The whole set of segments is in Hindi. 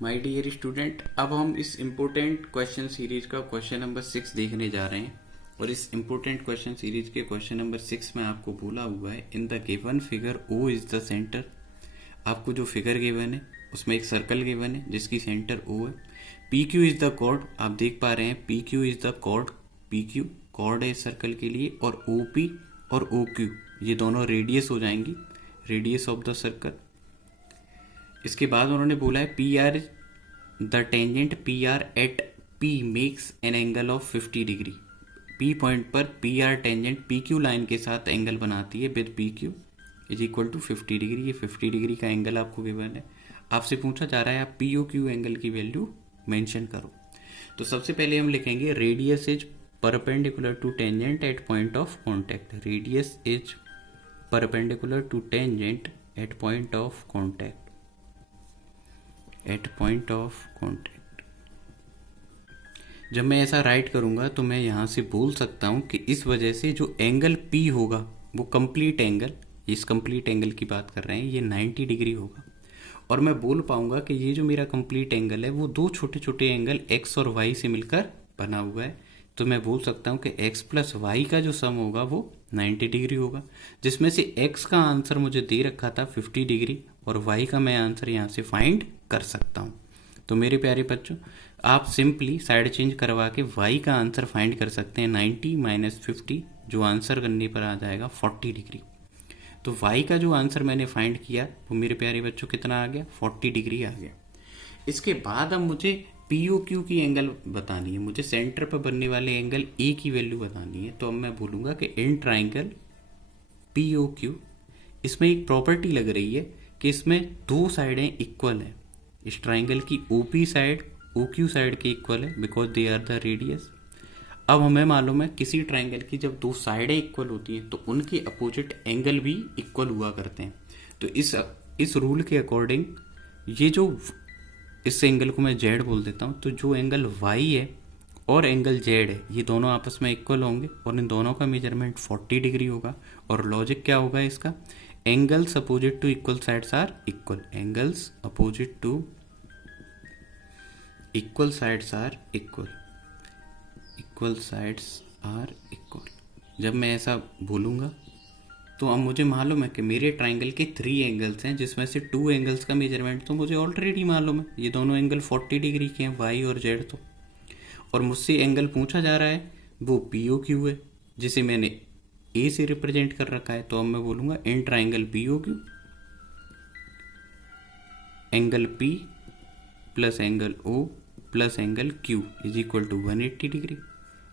माय डियर स्टूडेंट, अब हम इस इम्पोर्टेंट क्वेश्चन सीरीज का क्वेश्चन नंबर 6 देखने जा रहे हैं। और इस इम्पोर्टेंट क्वेश्चन सीरीज के क्वेश्चन नंबर 6 में आपको बोला हुआ है in the given figure O is the center. आपको जो फिगर गिवन है उसमें एक सर्कल गिवन है जिसकी सेंटर ओ है। P Q is the chord, आप देख पा रहे हैं P Q is the chord, P Q chord है इस सर्कल के लिए, और ओ पी और ओ क्यू ये दोनों रेडियस हो जाएंगी, रेडियस ऑफ द सर्कल। इसके बाद उन्होंने बोला है P R the tangent P R at P makes an angle of 50 degree. P point पर P R tangent P Q line के साथ एंगल बनाती है with P Q is equal to 50 degree. ये 50 डिग्री का एंगल आपको गिवन है। आपसे पूछा जा रहा है आप पी ओ क्यू एंगल की वैल्यू मेंशन करो। तो सबसे पहले हम लिखेंगे radius is perpendicular to tangent at point of contact. Radius is perpendicular to tangent at point of contact, at point of contact. जब मैं ऐसा राइट करूंगा तो मैं यहां से बोल सकता हूं कि इस वजह से जो एंगल P होगा वो कंप्लीट एंगल, इस कंप्लीट एंगल की बात कर रहे हैं, ये 90 डिग्री होगा। और मैं बोल पाऊंगा कि ये जो मेरा कंप्लीट एंगल है वो दो छोटे छोटे एंगल X और Y से मिलकर बना हुआ है। तो मैं बोल सकता हूं कि X प्लस वाई का जो सम होगा वो 90 डिग्री होगा, जिसमें से X का आंसर मुझे दे रखा था 50 डिग्री और Y का मैं आंसर यहाँ से फाइंड कर सकता हूँ। तो मेरे प्यारे बच्चों, आप सिंपली साइड चेंज करवा के Y का आंसर फाइंड कर सकते हैं 90 माइनस 50, जो आंसर करने पर आ जाएगा 40 डिग्री। तो Y का जो आंसर मैंने फाइंड किया वो मेरे प्यारे बच्चों कितना आ गया, 40 डिग्री आ गया। इसके बाद अब मुझे पी ओ क्यू की एंगल बतानी है, मुझे सेंटर पर बनने वाले एंगल ए की वैल्यू बतानी है। तो अब मैं बोलूँगा कि in triangle P O Q, इसमें एक प्रॉपर्टी लग रही है कि इसमें दो साइडें इक्वल हैं। इस ट्राइंगल की O P side O Q side के इक्वल है because they are the radius. अब हमें मालूम है किसी ट्राइंगल की जब दो साइडें इक्वल होती हैं तो उनके अपोजिट एंगल भी इक्वल हुआ करते हैं। तो इस रूल के अकॉर्डिंग ये जो, इस एंगल को मैं जेड बोल देता हूँ, तो जो एंगल वाई है और एंगल जेड है ये दोनों आपस में इक्वल होंगे और इन दोनों का मेजरमेंट 40 डिग्री होगा। और लॉजिक क्या होगा इसका, angles opposite to equal sides are equal, angles opposite to equal sides are equal, equal sides are equal. जब मैं ऐसा बोलूँगा तो अब मुझे मालूम है कि मेरे ट्राइंगल के 3 एंगल्स हैं, जिसमें से 2 एंगल्स का मेजरमेंट तो मुझे ऑलरेडी मालूम है, ये दोनों एंगल 40 डिग्री के हैं, वाई और जेड। तो और मुझसे एंगल पूछा जा रहा है वो पी ओ क्यू है, जिसे मैंने ए से रिप्रेजेंट कर रखा है। तो अब मैं बोलूँगा in triangle P O Q angle P plus angle O plus angle Q is equal to 180 degree,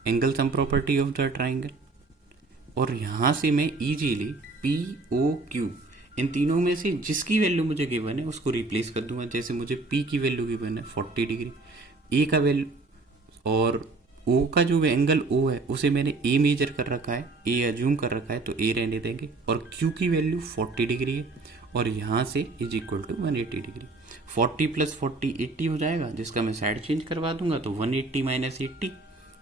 angle sum property of the triangle. और यहाँ से मैं इजीली पी ओ क्यू इन तीनों में से जिसकी वैल्यू मुझे गिवन है उसको रिप्लेस कर दूंगा। जैसे मुझे पी की वैल्यू गिवन है 40 डिग्री, ए का वैल्यू और ओ का जो एंगल ओ है उसे मैंने ए मेजर कर रखा है, ए अज्यूम कर रखा है तो ए रहने देंगे, और क्यू की वैल्यू 40 डिग्री है और यहाँ से is equal to 180 degree. 40 plus 40 80 हो जाएगा, जिसका मैं साइड चेंज करवा दूंगा तो 180 माइनस 80,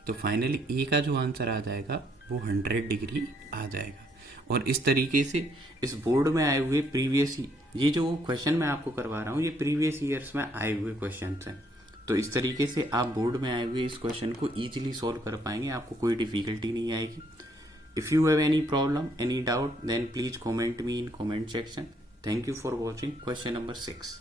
तो फाइनली ए का जो आंसर आ जाएगा वो 100 डिग्री आ जाएगा। और इस तरीके से इस बोर्ड में आए हुए प्रीवियस, ये जो क्वेश्चन मैं आपको करवा रहा हूँ ये प्रीवियस ईयर्स में आए हुए क्वेश्चन हैं। तो इस तरीके से आप बोर्ड में आए हुए इस क्वेश्चन को इजीली सॉल्व कर पाएंगे, आपको कोई डिफिकल्टी नहीं आएगी। If you have any problem, any doubt, then please comment me in comment section. Thank you for watching question number 6।